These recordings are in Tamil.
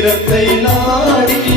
வீரத்தை நாடி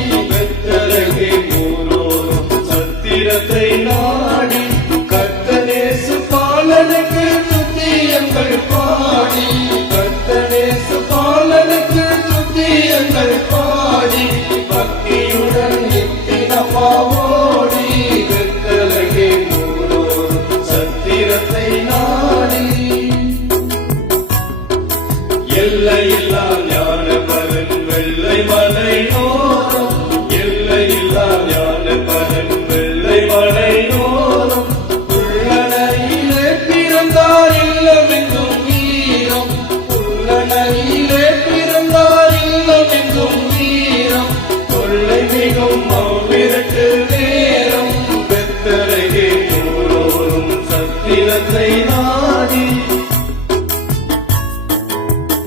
எங்கும் மௌவிரட்டு நேரம் பெத்தரையே ஊரோரும் சத்திரத்தை நாடி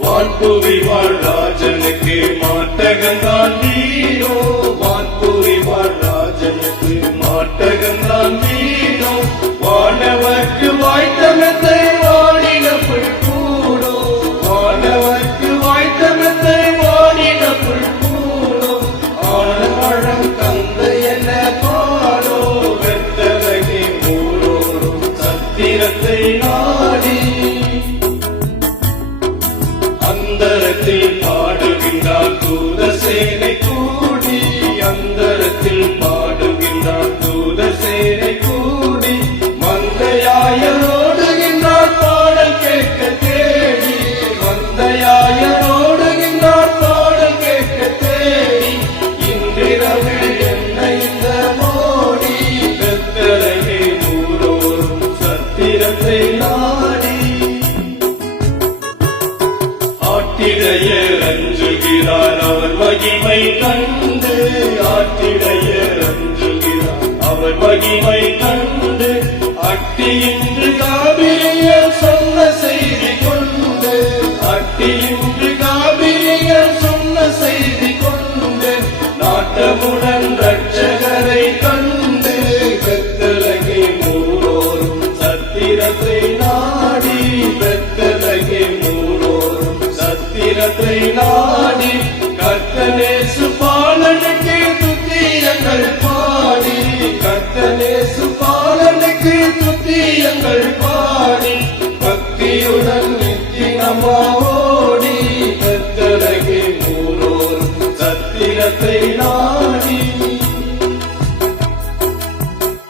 வான்புவி வாழ்ராஜனுக்கு மாட்டகந்தான் வீரோ வான்புவி வாழ்ராஜனுக்கு மாட்டகந்தான் வீரோ மாத்திரத்தை நான் ஆற்றிடையே அஞ்சுகிறார் அவர் மகிமை கண்டு ஆற்றிடையே அஞ்சுகிறார் அவர் மகிமை கண்டு அட்டி இன்று காவிரியர் சொன்ன செய்தி கொண்டு அட்டி இன்று காவிரியர் சொன்ன செய்தி கொண்டு நாட்டமுடன்